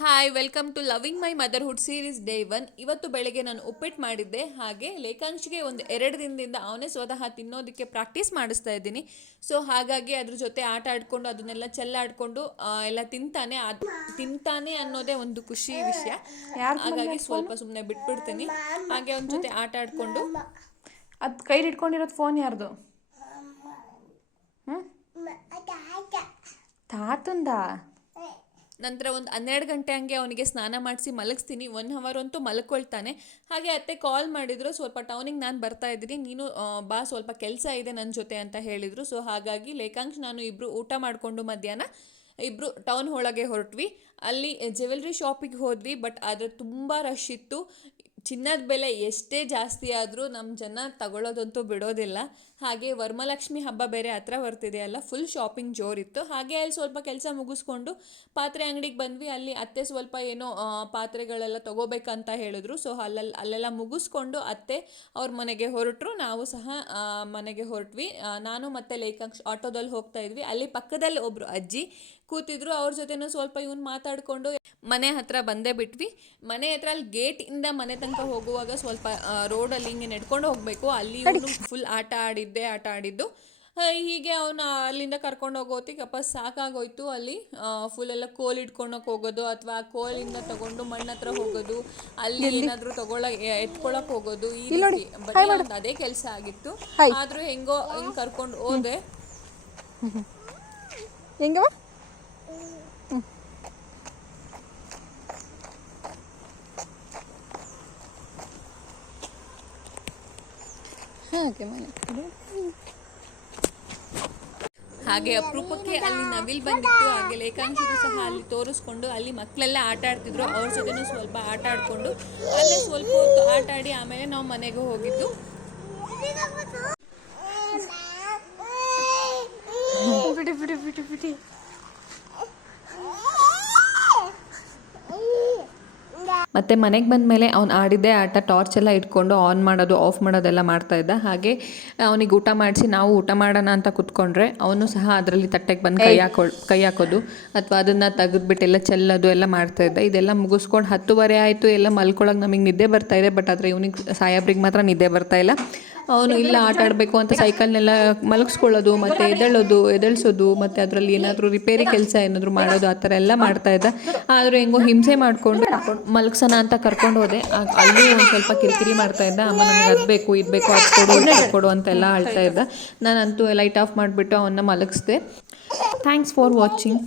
Hi welcome to loving my motherhood series day 1. ಇವತ್ತು ಬೆಳಗ್ಗೆ ನಾನು ಉಪ್ಪಿಟ್ಟು ಮಾಡಿದ್ದೆ. ಹಾಗೆ ಲೇಖಾಂಶ್ಗೆ ಒಂದು 2 ದಿನದಿಂದ ಅವನೇ ಸ್ವತಃ ತಿನ್ನೋದಕ್ಕೆ ಪ್ರಾಕ್ಟೀಸ್ ಮಾಡಿಸ್ತಾ ಇದ್ದೀನಿ. ಸೊ ಹಾಗಾಗಿ ಅದ್ರ ಜೊತೆ ಆಟ ಆಡ್ಕೊಂಡು ಅದನ್ನೆಲ್ಲ ಚೆಲ್ಲಾಡ್ಕೊಂಡು ಎಲ್ಲ ತಿಂತಾನೆ ಅನ್ನೋದೇ ಒಂದು ಖುಷಿ ವಿಷಯ. ಹಾಗಾಗಿ ಸ್ವಲ್ಪ ಸುಮ್ಮನೆ ಬಿಟ್ಬಿಡ್ತೀನಿ. ಹಾಗೆ ಅವನ ಜೊತೆ ಆಟ ಆಡ್ಕೊಂಡು ಅದು ಕೈಲಿ ಇಟ್ಕೊಂಡಿರೋದು ಫೋನ್ ಯಾರ್ದು? ತಾತಂದ. ನಂತರ ಒಂದು 12 ಗಂಟೆ ಹಂಗೆ ಅವನಿಗೆ ಸ್ನಾನ ಮಾಡಿಸಿ ಮಲಗಿಸ್ತೀನಿ. 1 ಅವರ್ ಅಂತೂ ಮಲ್ಕೊಳ್ತಾನೆ. ಹಾಗೆ ಅತ್ತೆ ಕಾಲ್ ಮಾಡಿದ್ರು, ಸ್ವಲ್ಪ ಟೌನಿಗೆ ನಾನು ಬರ್ತಾ ಇದ್ದೀನಿ, ನೀನು ಬಾ, ಸ್ವಲ್ಪ ಕೆಲಸ ಇದೆ ನನ್ನ ಜೊತೆ ಅಂತ ಹೇಳಿದರು. ಸೊ ಹಾಗಾಗಿ ಲೇಖಾಂಶ್ ನಾನು ಇಬ್ಬರು ಊಟ ಮಾಡಿಕೊಂಡು ಮಧ್ಯಾಹ್ನ ಇಬ್ಬರು ಟೌನ್ ಒಳಗೆ ಹೊರಟ್ವಿ. ಅಲ್ಲಿ ಜ್ಯುವೆಲ್ರಿ ಶಾಪಿಗೆ ಹೋದ್ವಿ. ಬಟ್ ಆದರೆ ತುಂಬ ರಶ್ ಇತ್ತು. ಚಿನ್ನದ ಬೆಲೆ ಎಷ್ಟೇ ಜಾಸ್ತಿ ಆದರೂ ನಮ್ಮ ಜನ ತಗೊಳ್ಳೋದಂತೂ ಬಿಡೋದಿಲ್ಲ. ಹಾಗೆ ವರಮಹಾಲಕ್ಷ್ಮಿ ಹಬ್ಬ ಬೇರೆ ಹತ್ರ ಬರ್ತಿದೆ ಅಲ್ಲ, ಫುಲ್ ಶಾಪಿಂಗ್ ಜೋರಿತ್ತು. ಹಾಗೆ ಅಲ್ಲಿ ಸ್ವಲ್ಪ ಕೆಲಸ ಮುಗಿಸ್ಕೊಂಡು ಪಾತ್ರೆ ಅಂಗಡಿಗೆ ಬಂದ್ವಿ. ಅಲ್ಲಿ ಅತ್ತೆ ಸ್ವಲ್ಪ ಏನೋ ಪಾತ್ರೆಗಳೆಲ್ಲ ತೊಗೋಬೇಕಂತ ಹೇಳಿದ್ರು. ಸೊ ಅಲ್ಲೆಲ್ಲ ಮುಗಿಸ್ಕೊಂಡು ಅತ್ತೆ ಅವ್ರ ಮನೆಗೆ ಹೊರಟರು. ನಾವು ಸಹ ಮನೆಗೆ ಹೊರಟ್ವಿ. ನಾನು ಮತ್ತು ಲೇಖಾಂಶ್ ಆಟೋದಲ್ಲಿ ಹೋಗ್ತಾ ಇದ್ವಿ. ಅಲ್ಲಿ ಪಕ್ಕದಲ್ಲಿ ಒಬ್ಬರು ಅಜ್ಜಿ ಕೂತಿದ್ರು. ಅವ್ರ ಜೊತೆನೂ ಸ್ವಲ್ಪ ಇವನು ಮಾತಾಡಿಕೊಂಡು ಮನೆ ಹತ್ರ ಬಂದೇ ಬಿಟ್ವಿ. ಮನೆ ಹತ್ರ ಅಲ್ಲಿ ಗೇಟಿಂದ ಮನೆ ತನಕ ಹೋಗುವಾಗ ಸ್ವಲ್ಪ ರೋಡಲ್ಲಿ ಹಿಂಗೆ ನಡ್ಕೊಂಡು ಹೋಗಬೇಕು. ಅಲ್ಲಿ ಇವನು ಫುಲ್ ಆಟ ಆಡಿದ್ದು. ಹೀಗೆ ಅವನು ಅಲ್ಲಿಂದ ಕರ್ಕೊಂಡು ಹೋಗೋತಿಗೆ ವಾಪಸ್ ಸಾಕಾಗೋಯ್ತು. ಅಲ್ಲಿ ಫುಲ್ ಎಲ್ಲ ಕೋಲ್ ಇಟ್ಕೊಂಡೋಗಿ ಹೋಗೋದು, ಅಥವಾ ಕೋಲಿಂದ ತಗೊಂಡು ಮಣ್ಣ ಹತ್ರ ಹೋಗೋದು, ಅಲ್ಲಿ ಏನಾದರೂ ಎತ್ಕೊಳಕ್ ಹೋಗೋದು, ಈ ರೀತಿ ಬರೀ ಒಂದು ಅದೇ ಕೆಲಸ ಆಗಿತ್ತು. ಆದರೂ ಹೆಂಗೋ ಹಿಂಗೆ ಕರ್ಕೊಂಡು ಹೋದೆ. ಹಾಗೆ ಅಪರೂಪಕ್ಕೆ ಅಲ್ಲಿ ನವಿಲ್ ಬಂದಿತ್ತು. ಹಾಗೆ ಲೇಖಾಂಶಿಗೂ ಸಹ ಅಲ್ಲಿ ತೋರಿಸ್ಕೊಂಡು ಅಲ್ಲಿ ಮಕ್ಕಳೆಲ್ಲ ಆಟ ಆಡ್ತಿದ್ರು. ಅವ್ರ ಜೊತೆನೂ ಸ್ವಲ್ಪ ಆಟ ಆಡಿಕೊಂಡು ಅಲ್ಲೇ ಸ್ವಲ್ಪ ಹೊತ್ತು ಆಟ ಆಡಿ ಆಮೇಲೆ ನಾವು ಮನೆಗೆ ಹೋಗಿದ್ದು. ಮತ್ತು ಮನೆಗೆ ಬಂದ ಮೇಲೆ ಅವ್ನು ಆಡಿದ್ದೇ ಆಟ, ಟಾರ್ಚ್ ಎಲ್ಲ ಇಟ್ಕೊಂಡು ಆನ್ ಮಾಡೋದು ಆಫ್ ಮಾಡೋದೆಲ್ಲ ಮಾಡ್ತಾಯಿದ್ದ. ಹಾಗೆ ಅವನಿಗೆ ಊಟ ಮಾಡಿಸಿ ನಾವು ಊಟ ಮಾಡೋಣ ಅಂತ ಕೂತ್ಕೊಂಡ್ರೆ ಅವನು ಸಹ ಅದರಲ್ಲಿ ತಟ್ಟೆಗೆ ಬಂದು ಕೈ ಹಾಕೋದು ಅಥವಾ ಅದನ್ನು ತೆಗೆದ್ಬಿಟ್ಟು ಎಲ್ಲ ಚೆಲ್ಲೋದು ಎಲ್ಲ ಮಾಡ್ತಾಯಿದ್ದ. ಇದೆಲ್ಲ ಮುಗಿಸ್ಕೊಂಡು 10:30 ಆಯಿತು. ಎಲ್ಲ ಮಲ್ಕೊಳಗೆ ನಮಗೆ ನಿದ್ದೆ ಬರ್ತಾಯಿದೆ. ಬಟ್ ಆದರೆ ಇವನಿಗೆ ಸಾಹೇಬ್ರಿಗೆ ಮಾತ್ರ ನಿದ್ದೆ ಬರ್ತಾಯಿಲ್ಲ. ಅವನು ಇಲ್ಲ ಆಟ ಆಡಬೇಕು ಅಂತ ಸೈಕಲ್ನೆಲ್ಲ ಮಲಗಿಸ್ಕೊಳ್ಳೋದು, ಮತ್ತು ಎದಳಿಸೋದು, ಮತ್ತು ಅದರಲ್ಲಿ ಏನಾದರೂ ರಿಪೇರಿ ಕೆಲಸ ಏನಾದರೂ ಮಾಡೋದು, ಆ ಥರ ಎಲ್ಲ ಮಾಡ್ತಾಯಿದ್ದ. ಆದರೂ ಹೆಂಗೋ ಹಿಂಸೆ ಮಾಡಿಕೊಂಡು ಮಲಗ್ಸೋಣ ಅಂತ ಕರ್ಕೊಂಡು ಹೋದೆ. ಅಲ್ಲೂ ಒಂದು ಸ್ವಲ್ಪ ಕಿರಿಕಿರಿ ಮಾಡ್ತಾಯಿದ್ದ. ಅಮ್ಮ ನನಗೆ ಅದು ಬೇಕು, ಇದು ಬೇಕು, ಅದು ಕೊಡು ಅಂತೆಲ್ಲ ಹೇಳ್ತಾ ಇದ್ದ. ನಾನಂತೂ ಲೈಟ್ ಆಫ್ ಮಾಡಿಬಿಟ್ಟು ಅವನ್ನ ಮಲಗಿಸ್ದೆ. Thanks for watching.